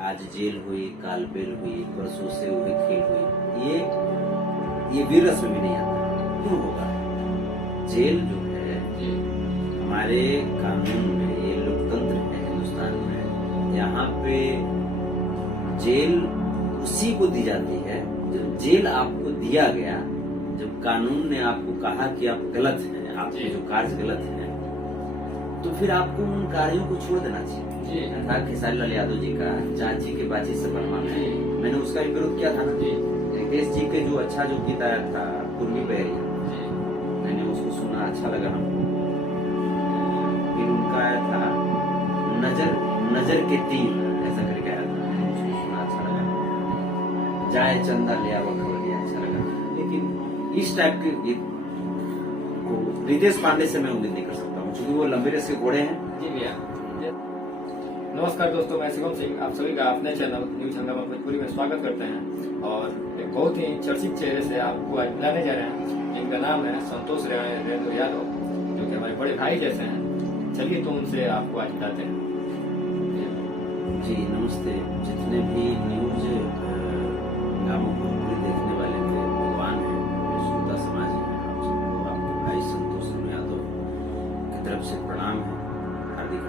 आज जेल हुई, काल बेल हुई, परसों से हुए खेल हुई, ये वीर रस्म में नहीं आता। क्यों होगा? जेल जो है हमारे कानून में, ये लोकतंत्र है हिंदुस्तान में, यहाँ पे जेल उसी को दी जाती है जब जेल आपको दिया गया, जब कानून ने आपको कहा कि आप गलत हैं, आपके जो कार्य गलत हैं, तो फिर आपको उन कार्यों को छोड़ देना चाहिए। था खेसारी लाल यादव जी का चाची के बाची से बनवाना है, मैंने उसका भी विरोध किया था ना। रितेश जी के जो अच्छा जो गीत आया था पूर्वी बहरिया, मैंने उसको सुना, अच्छा लगा हमको। फिर उनका आया था नजर के तीर, ऐसा करके आया था, मैंने उसको सुना, अच्छा लगा। जाए चंदा ले आवा खबरिया, अच्छा लगा। लेकिन इस टाइप के गीत को रितेश पांडे से मैं उम्मीद नहीं कर सकता हूँ, क्योंकि वो लंबे रेस के घोड़े हैं। जी भैया, नमस्कार दोस्तों, मैं शिवम सिंह आप सभी का अपने चैनल न्यूज हंगामा भोजपुरी में स्वागत करते हैं। और एक बहुत ही चर्चित चेहरे से आपको आज मिलाने जा रहे हैं। इनका नाम है संतोष रेणु यादव, जो कि हमारे बड़े भाई जैसे हैं। चलिए तो उनसे आपको आज मिलाते हैं। जी नमस्ते। जितने भी न्यूज हंगामा भोजपुरी देखने वाले थे भगवान है, श्रोता समाज है, आप सबको आपके भाई संतोष रेणु यादव की तरफ से प्रणाम है, हार्दिक।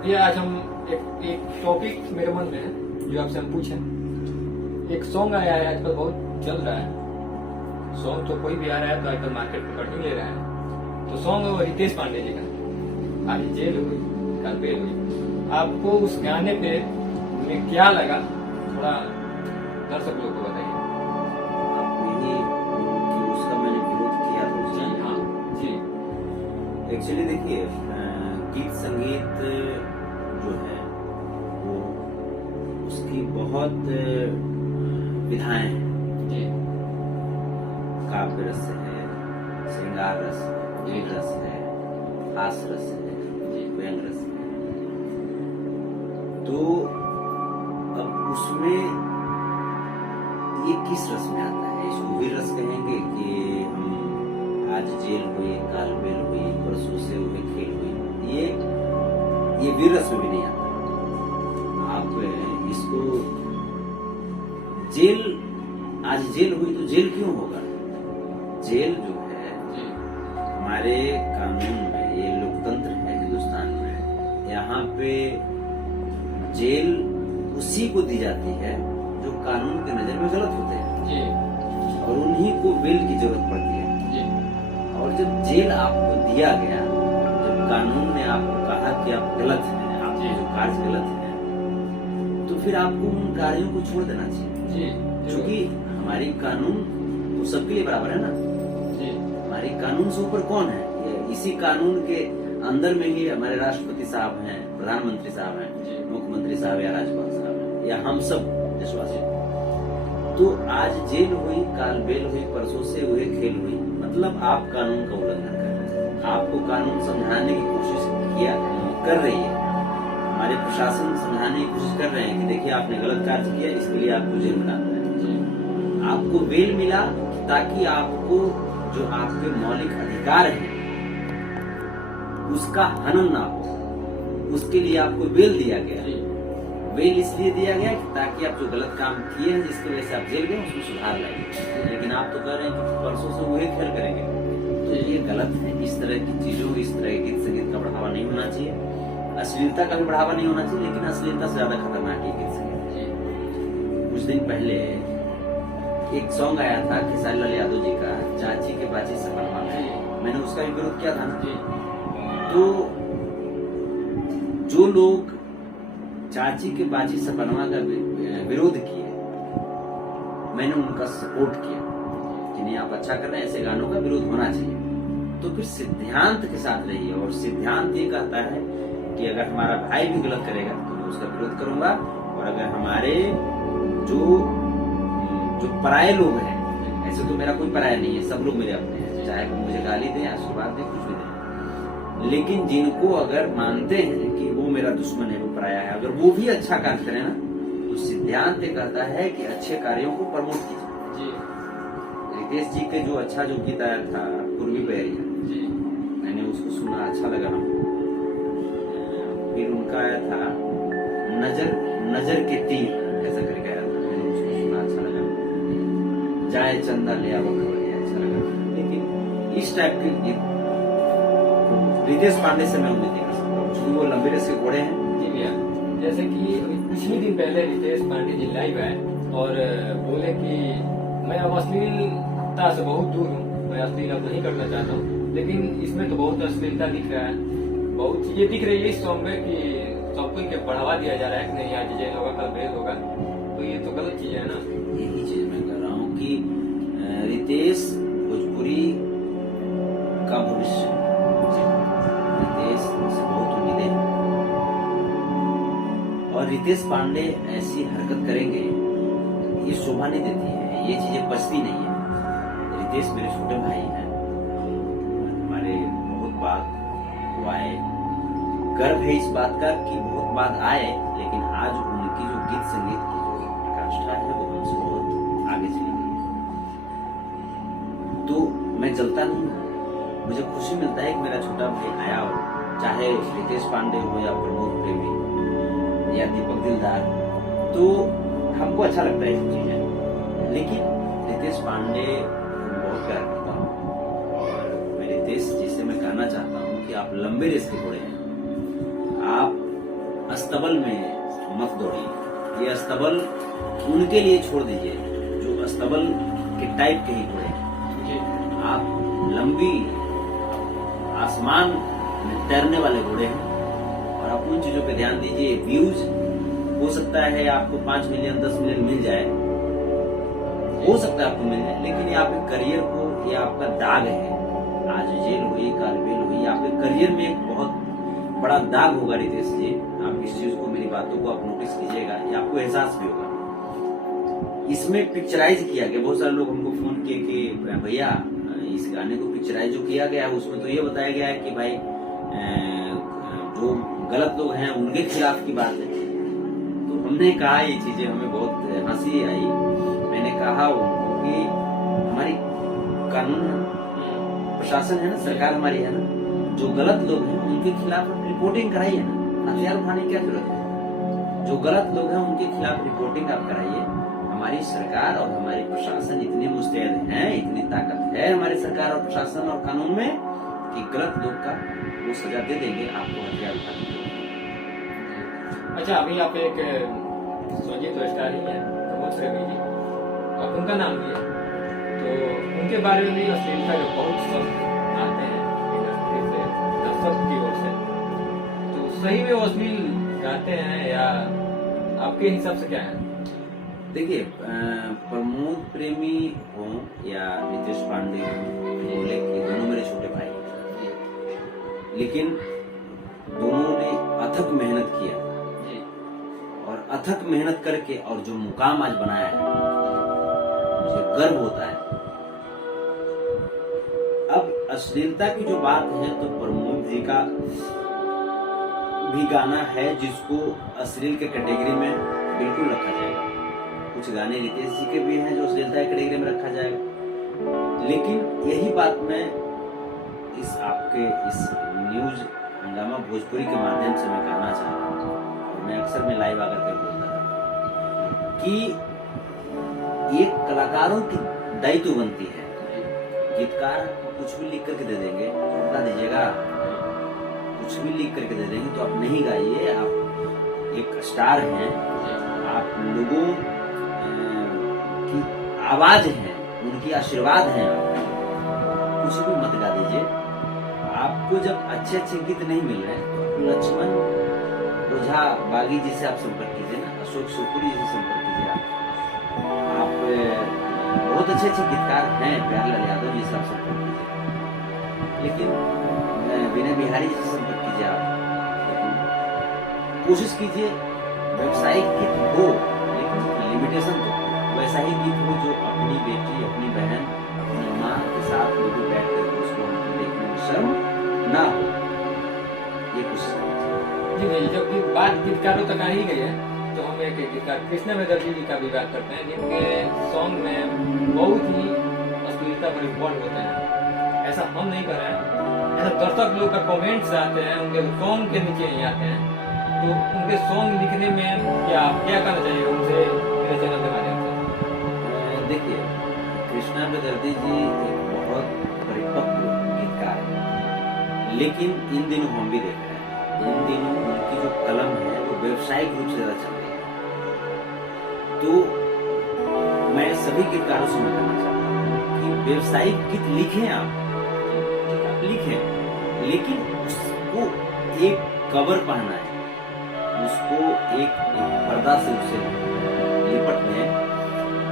ये आज हम एक टॉपिक मेरे मन में है जो आपसे हम पूछें। एक सॉन्ग आया है आजकल, बहुत चल रहा है सॉन्ग, तो कोई भी आ रहा है तो आजकल मार्केट में कटिंग ले रहा है। तो सॉन्ग है वो रितेश पांडे जी का, आज जेल हुई कल बेल हुई। आपको उस गाने पे में क्या लगा, थोड़ा दर्शक लोग को बताइए। उसका मैंने विरोध किया था। जी हाँ जी, एक्चुअली देखिए, गीत संगीत जो है वो उसकी बहुत विधाएं हैं। जी, काव्य रस है, श्रृंगार रस है, वीर रस है, हास रस है, व्यंग रस है। तो अब उसमें ये किस रस में आता है? इसको वीर रस कहेंगे कि हम आज जेल हुई, काल बेल हुई, परसों से हुए खेल हुई, ये वीर रस में भी नहीं आता। आप इसको जेल, आज जेल हुई तो जेल क्यों होगा? जेल जो है हमारे कानून में, ये लोकतंत्र है हिंदुस्तान में, यहाँ पे जेल उसी को दी जाती है जो कानून के नजर में गलत होते हैं, और उन्हीं को बेल की जरूरत पड़ती है। और जब जेल आपको दिया गया, जब कानून ने आपको कहा कि आप गलत हैं, आपके जो कार्य गलत हैं, तो फिर आपको उन कार्यों को छोड़ देना चाहिए। क्योंकि हमारी कानून तो सबके लिए बराबर है ना। हमारी कानून से ऊपर कौन है? इसी कानून के अंदर में ही हमारे राष्ट्रपति साहब हैं, प्रधानमंत्री साहब हैं, मुख्यमंत्री साहब या राज्यपाल साहब हैं, या हम सब देशवासी। तो आज जेल हुई, काल बेल हुई, परसों से हुए खेल हुई, मतलब आप कानून का उल्लंघन कर रहे हैं। आपको कानून समझाने की कोशिश कर रही है, हमारे प्रशासन समझाने की कोशिश कर रहे हैं कि देखिए आपने गलत कार्य किया, इसके लिए आपको जेल में डालना है। आपको बेल मिला ताकि आपको जो आपके मौलिक अधिकार हैं उसका हनन ना हो, उसके लिए आपको बेल दिया गया। बेल इसलिए दिया गया कि ताकि आप जो गलत काम किए हैं, जिसकी वजह से आप जेल गए, उसमें सुधार लाइए। लेकिन आप तो कह रहे हैं कि परसों से वही खेल करेंगे, तो ये गलत है। इस तरह की चीजों, इस तरह के गीत संगीत का बढ़ावा नहीं होना चाहिए। अश्लीलता का भी बढ़ावा नहीं होना चाहिए, लेकिन अश्लीलता से ज्यादा खतरनाक है गीत संगीत। कुछ दिन पहले एक सॉन्ग आया था खेसारी लाल यादव जी का, चाची के बाची से बनवाना है, मैंने उसका भी विरोध किया था ना। तो जो लोग चाची के बाची से बनवा का विरोध किए, मैंने उनका सपोर्ट किया कि नहीं, आप अच्छा कर रहे हैं, ऐसे गानों का विरोध होना चाहिए। तो फिर सिद्धांत के साथ रहिए, और सिद्धांत ये कहता है कि अगर हमारा भाई भी गलत करेगा तो मैं उसका विरोध करूंगा, और अगर हमारे जो पराये लोग हैं, ऐसे तो मेरा कोई पराया नहीं है, सब लोग मेरे अपने हैं, चाहे वो मुझे गाली दें, आशीर्वाद दें, कुछ भी दें, लेकिन जिनको अगर मानते हैं कि वो मेरा दुश्मन है, वो पराया है, अगर वो भी अच्छा कार्य करें ना, तो सिद्धांत कहता है कि अच्छे कार्यों को प्रमोट कीजिए। रितेश जी के जो अच्छा जो गीत आया था पूर्वी बहरिया, मैंने उसको सुना, अच्छा लगा हमको। फिर उनका आया था नजर नजर के तीर ऐसा करके आया था, मैंने उसको सुना, अच्छा लगा। जाए चंदा ले आवो खबरिया, अच्छा लगा। लेकिन इस टाइप के गीत रितेश पांडे से मैं उम्मीद नहीं कर सकता हूँ, क्योंकि वो लंबे रेस के घोड़े हैं। जी भैया, जैसे कि अभी कुछ ही दिन पहले रितेश पांडे जी लाइव आए और बोले कि मैं अब अश्लीलता से बहुत दूर हूँ, मैं अश्लील अब नहीं करना चाहता हूँ, लेकिन इसमें तो बहुत अश्लीलता दिख रहा है, बहुत चीजें दिख रही है इस सॉन्ग में कि सबको इनके बढ़ावा दिया जा रहा है कि नहीं आज जेल होगा कल बेल होगा, तो ये तो गलत चीज है ना। यही चीज मैं कह रहा हूँ कि रितेश भोजपुरी का भविष्य, रितेश से बहुत उम्मीदें हैं और रितेश पांडे ऐसी हरकत करेंगे ये शोभा नहीं देती है, ये चीजें बचती नहीं है। रितेश मेरे छोटे भाई हैं, हमारे बहुत बात हुआ है, गर्व है इस बात का कि बहुत बात आए, लेकिन आज उनकी जो गीत संगीत की जो प्रकाष्ठा है वो हमसे बहुत आगे चली गई है। तो मैं जलता नहीं हूँ, मुझे खुशी मिलता है कि मेरा छोटा भाई आया हो, चाहे रितेश पांडे हो या प्रमोद प्रेमी या दीपक दिलदार, तो हमको अच्छा लगता है ये चीजें। लेकिन रितेश पांडे को बहुत प्यार करता हूँ और मैं रितेश जी से मैं कहना चाहता हूँ कि आप लंबे रेस के घोड़े हैं, आप अस्तबल में मत दौड़िए, ये अस्तबल उनके लिए छोड़ दीजिए जो अस्तबल के टाइप के ही घोड़े हैं। आप लंबी आसमान में तैरने वाले घोड़े हैं और आप उन चीजों पे ध्यान दीजिए। व्यूज हो सकता है आपको 5 मिलियन 10 मिलियन मिल जाए, हो सकता है आपको मिल जाए, लेकिन ये आपके करियर को, ये आपका दाग है। आज जेल हुई, कल बेल हुई, आपके करियर में एक बहुत बड़ा दाग होगा रितेश जी। आप इस चीज को, मेरी बातों को आप नोटिस कीजिएगा, ये आपको एहसास भी होगा। इसमें पिक्चराइज किया गया, बहुत सारे लोग हमको फोन किए कि भैया इस गाने को पिक्चराइज जो किया गया है उसमें तो ये बताया गया है कि भाई जो गलत लोग हैं उनके खिलाफ की बात है। तो हमने कहा ये चीजें, हमें बहुत हंसी आई। मैंने कहा उनको कि हमारी कानून प्रशासन है ना, सरकार हमारी है ना, जो गलत लोग हैं उनके खिलाफ रिपोर्टिंग कराइए ना, हथियार उठाने की क्या जरूरत है। जो गलत लोग हैं उनके खिलाफ रिपोर्टिंग आप कराइए। हमारी सरकार और हमारी प्रशासन इतनी मुस्तैद हैं, इतनी ताकत है हमारी सरकार और प्रशासन और कानून में कि गलत लोग का वो सजा दे देंगे, आपको हथियार उठाने की। अच्छा, अभी आप एक सोचिए तो स्टार ही है प्रमोद प्रेमी जी, आप उनका नाम लिए, तो उनके बारे में भी अश्लीलता के बहुत शब्द आते हैं इंडस्ट्री से, दर्शक की ओर से, तो सही में वो अश्लील गाते हैं या आपके हिसाब से क्या है? देखिए, प्रमोद प्रेमी हो या रितेश पांडे हो, बोले कि दोनों मेरे छोटे भाई हैं, लेकिन दोनों ने अथक मेहनत किया और अथक मेहनत करके और जो मुकाम आज बनाया है मुझे गर्व होता है। अब अश्लीलता की जो बात है तो प्रमोद जी का भी गाना है जिसको अश्लील के कैटेगरी में बिल्कुल रखा जाएगा। कुछ गाने रितेश जी के भी हैं जो अश्लीलता के कैटेगरी में रखा जाएगा। लेकिन यही बात मैं इस आपके इस न्यूज हंगामा भोजपुरी के माध्यम से मैं कहना चाह रहा हूँ, और मैं अक्सर में लाइव आकर के बोलता था कि एक कलाकारों की दायित्व बनती है। गीतकार कुछ भी लिख करके दे देंगे तो बता दीजिएगा, कुछ भी लिख करके दे देंगे तो आप नहीं गाइए। आप एक स्टार हैं, आप लोगों की आवाज है, उनकी आशीर्वाद है, कुछ भी मत गा दीजिए। आपको जब अच्छे अच्छे गीत नहीं मिल रहे तो लक्ष्मण ओझा बागी जी से आप संपर्क कीजिए ना, अशोक सुपुरी जी से संपर्क कीजिए। आप बहुत अच्छे अच्छे गीतकार हैं, प्यारलाल यादव जी से आप संपर्क कीजिए, लेकिन विनय बिहारी जी से संपर्क कीजिए। आप कोशिश कीजिए व्यवसायिक गीत हो, लेकिन लिमिटेशन तो वैसा ही गीत हो जो अपनी बेटी, अपनी बहन, अपनी माँ के साथ लोग बैठ कर उसको देखने में शर्म ना हो, ये कोशिश कीजिए। जी, जब बात गीतकारों तक आ ही गई है तो हम एक गीतकार कृष्णा वेदर्जी जी का भी बात करते हैं, जिनके सॉन्ग में बहुत ही अश्लीलता पर इन्वॉल्व होते हैं। ऐसा हम नहीं कर रहे हैं, ऐसा दर्शक लोग का कमेंट्स आते हैं, उनके सॉन्ग के नीचे नहीं आते हैं, तो उनके सॉन्ग लिखने में क्या कहना चाहिए उनसे मेरे चैनल के माध्यम से? देखिए, कृष्णा बेदर्दी जी एक बहुत परिपक्व गीतकार है, लेकिन इन दिनों हम भी देख रहे हैं, इन दिनों उनकी जो कलम है वो व्यावसायिक रूप से ज्यादा चल रही है। तो मैं सभी गीतकारों से मैं कहना चाहता हूँ कि व्यावसायिक गीत लिखें आप लिखें, लेकिन उसको एक कवर पहना है, उसको एक पर्दा से उसे लिपट दें,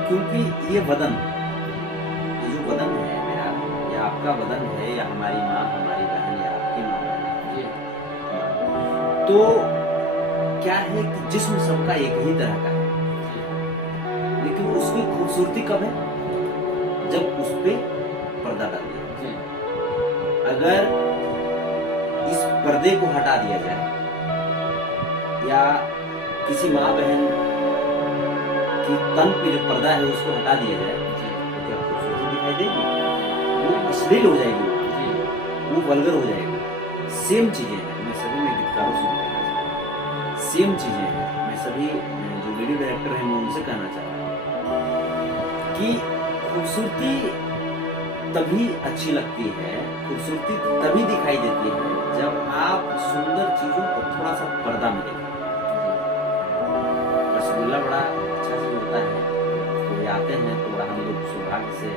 क्योंकि ये बदन, ये जो बदन है मेरा या आपका बदन है या हमारी माँ हमारी बहन या आपकी माँ बहन, तो क्या है कि जिस्म सबका एक ही तरह का है, लेकिन उसकी खूबसूरती कब है? जब उस पे पर्दा डाल दिया। अगर इस पर्दे को हटा दिया जाए या किसी माँ बहन की तन पे जो पर्दा है उसको हटा दिया जाए, तो क्या खूबसूरती दिखाई देगी? वो अश्लील हो जाएगी, वो वल्गर हो जाएगी। सेम चीजें हैं, मैं सभी में गीतकारों से कहना चाहता हूँ, सेम चीजें हैं, मैं सभी जो वीडियो डायरेक्टर हैं मैं उनसे कहना चाहता हूँ कि खूबसूरती तभी अच्छी लगती है, खूबसूरती तभी दिखाई देती है जब आप सुंदर चीजों को थोड़ा सा पर्दा में देखें। रसगुल्ला बड़ा अच्छा चीज होता है, कोई आते हैं तो बड़ा हम लोग सौभाग्य से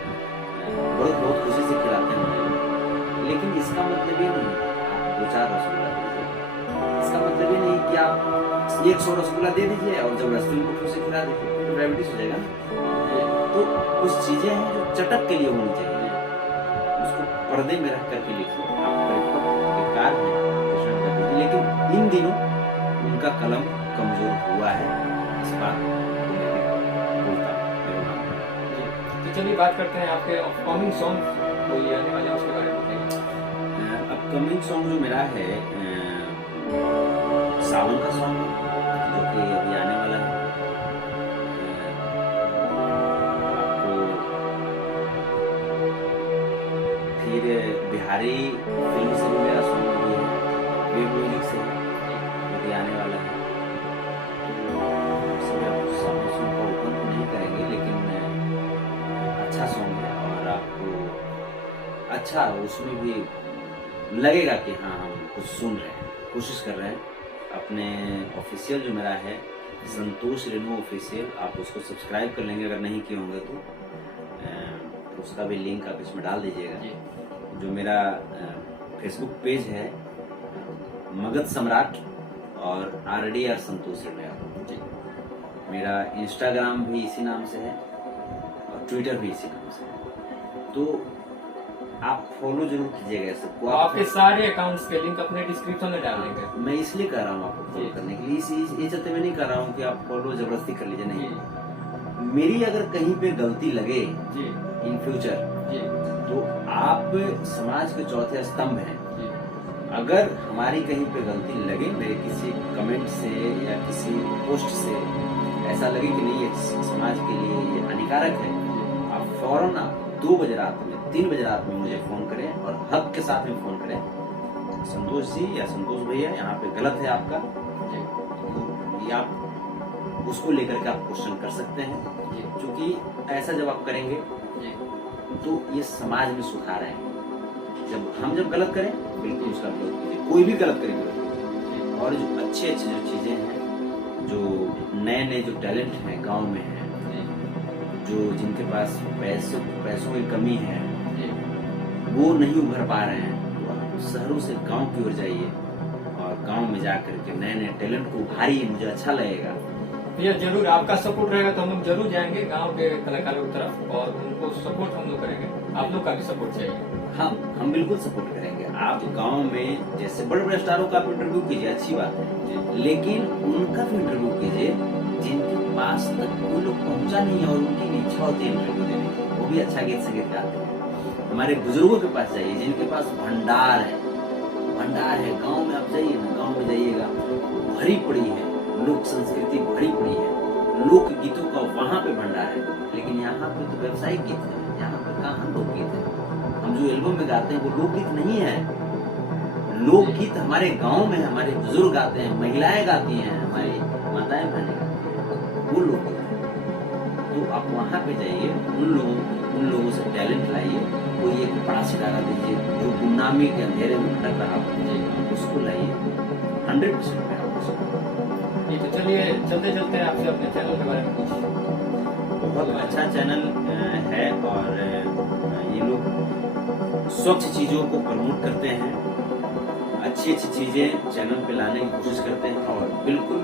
बहुत खुशी से खिलाते हैं, लेकिन इसका मतलब ये नहीं आप 2-4 रसगुल्ला दीजिए, इसका मतलब ये नहीं कि आप 100 रसगुल्ला दे दीजिए और जबरदस्ती उनको से खिला दीजिए, तो डायबिटीज हो जाएगा ना। तो कुछ चीजें हैं जो चटक के लिए होनी चाहिए, उसको पर्दे में रख करके लिखिए। आप परिपक्व गीतकार हैं कृष्णा बेदर्दी, लेकिन इन दिनों उनका कलम कमजोर हुआ है, इस बात को मैं बोलता हूँ। तो चलिए बात करते हैं आपके अपकमिंग सॉन्ग कोई आने वाले उसके बारे में बताइए। अपकमिंग सॉन्ग जो मेरा है सावन का सॉन्ग जो कि अभी आने वाला है। फिर बिहारी फिल्म से भी मेरा सॉन्ग भी है, वेब म्यूजिक से जो भी आने वाला है। तो सब सॉन्ग को ओपन तो नहीं करेंगे, लेकिन अच्छा सॉन्ग है और आपको अच्छा उसमें भी लगेगा कि हाँ हम कुछ सुन रहे हैं, कोशिश कर रहे हैं। अपने ऑफिशियल जो मेरा है संतोष रेणु ऑफिशियल, आप उसको सब्सक्राइब कर लेंगे अगर नहीं किए होंगे तो उसका भी लिंक आप इसमें डाल दीजिएगा। जो मेरा फेसबुक पेज है मगध सम्राट और RDR संतोष रेणु, मेरा इंस्टाग्राम भी इसी नाम से है और ट्विटर भी इसी नाम से है, तो आप फॉलो जरूर कीजिएगा सबको। आपके सारे अकाउंट्स के लिंक अपने डिस्क्रिप्शन में डाल देंगे। मैं इसलिए कर रहा हूँ आपको फॉलो करने के लिए, ये चलते मैं नहीं कर रहा हूँ कि आप फॉलो जबरदस्ती कर लीजिए, नहीं। मेरी अगर कहीं पे गलती लगे इन फ्यूचर, तो आप समाज के चौथे स्तंभ हैं। अगर हमारी कहीं पे गलती लगे, मेरे किसी कमेंट से या किसी पोस्ट से ऐसा लगे कि नहीं ये समाज के लिए ये हानिकारक है, आप फौरन आप 2 बजे रात में 3 बजे रात में मुझे फोन करें और हक के साथ में फोन करें, संतोष जी या संतोष भैया यहाँ पे गलत है आपका, या आप उसको लेकर के आप क्वेश्चन कर सकते हैं। क्योंकि ऐसा जब आप करेंगे तो ये समाज में सुधार है। जब गलत करें बिल्कुल उसका विरोध कीजिए, कोई भी गलत करे विरोध कीजिए। और जो अच्छे जो चीजें हैं, जो नए जो टैलेंट हैं गांव में हैं, जो जिनके पास पैसों की कमी है, वो नहीं उभर पा रहे हैं, तो शहरों से गांव की ओर जाइए और गांव में जाकर के नए टैलेंट को उभारिए, मुझे अच्छा लगेगा। भैया जरूर आपका सपोर्ट रहेगा तो हम लोग जरूर जाएंगे गांव के कलाकारों की तरफ और उनको सपोर्ट हम लोग करेंगे। आप लोग का भी सपोर्ट चाहिए। हम बिल्कुल सपोर्ट करेंगे। आप गांव में जैसे बड़े स्टारों का आप इंटरव्यू कीजिए, अच्छी बात है, लेकिन उनका भी इंटरव्यू कीजिए जिनके पास तक कोई लोग पहुंचा नहीं है और उनकी इच्छा होती है इंटरव्यू देने की, वो भी अच्छा गीत संगीत गाते हैं। हमारे बुजुर्गों के पास जाइए जिनके पास भंडार है, गांव में आप जाइए ना, गांव में जाइएगा भरी पड़ी है, लोक संस्कृति भरी पड़ी है, लोक गीतों का वहां पे भंडार है। लेकिन यहाँ पे तो व्यावसायिक गीत है, यहाँ पे कहाँ लोकगीत है। हम जो एल्बम में गाते हैं वो लोकगीत नहीं है। लोकगीत हमारे गांव में हमारे बुजुर्ग गाते हैं, महिलाएं गाती हैं, हमारी माताएं बहनें गाती हैं, वो लोग। तो आप वहां पे जाइए, उन लोगों से टैलेंट लाइए, कोई एक बड़ा सितारा दीजिए जो गुमनामी के अंधेरे में भटक रहा हो, उसको लाइए। 100% मैं आपको ये तो चलिए चलते चलते आपसे अपने चैनल के बारे में कुछ। बहुत अच्छा चैनल है और ये लोग स्वच्छ चीजों को प्रमोट करते हैं, अच्छी अच्छी चीजें चैनल पे लाने की कोशिश करते हैं और बिल्कुल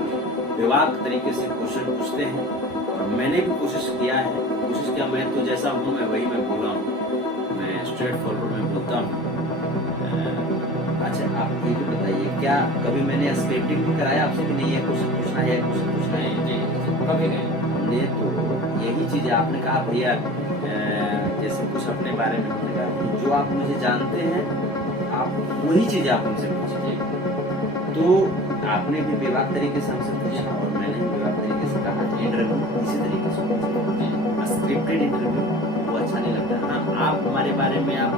विवाद तरीके से क्वेश्चन पूछते हैं। और मैंने भी कोशिश किया, मैं तो जैसा हूँ मैं वही मैं बोला हूँ, मैं स्ट्रेट फॉरवर्ड में बोलता हूँ। अच्छा आप ये भी बताइए, क्या कभी मैंने स्क्रिप्टिंग भी कराया आपसे कि नहीं, ये क्वेश्चन पूछना है, क्वेश्चन पूछना है? जी कभी नहीं। हमने तो यही चीज आपने कहा भैया, जैसे कुछ अपने बारे में हमने कहा, जो आप मुझे जानते हैं आप वही चीज आप हमसे पूछिए। तो आपने भी बेबाक तरीके से हमसे पूछा और मैंने भी बेबाक तरीके से कहा। इंटरव्यू इसी तरीके से होना, स्क्रिप्टेड इंटरव्यू वो अच्छा नहीं लगता। हाँ आप हमारे बारे में आप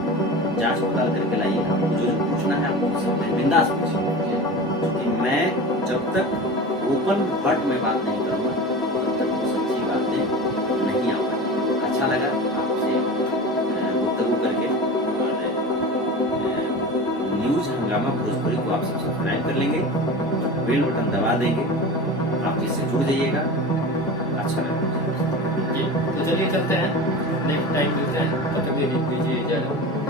जांच पड़ताल करके लाइए, आपको जो पूछना है आप पूछ सकते हैं, बिंदास पूछिए। क्योंकि मैं जब तक ओपन हार्ट में बात नहीं करूँगा तब तक सच्ची बातें नहीं आ पाएंगी। अच्छा लगा आपसे गुफ्तगू करके, और न्यूज हंगामा भोजपुरी को आप सब सब्सक्राइब कर लेंगे, बेल बटन दबा देंगे, आप इससे जुड़ जाइएगा। अच्छा लगा जी तो चलिए चलते हैं, नेक्स्ट टाइम मिलते हैं, तब तक के लिए दीजिए इजाजत।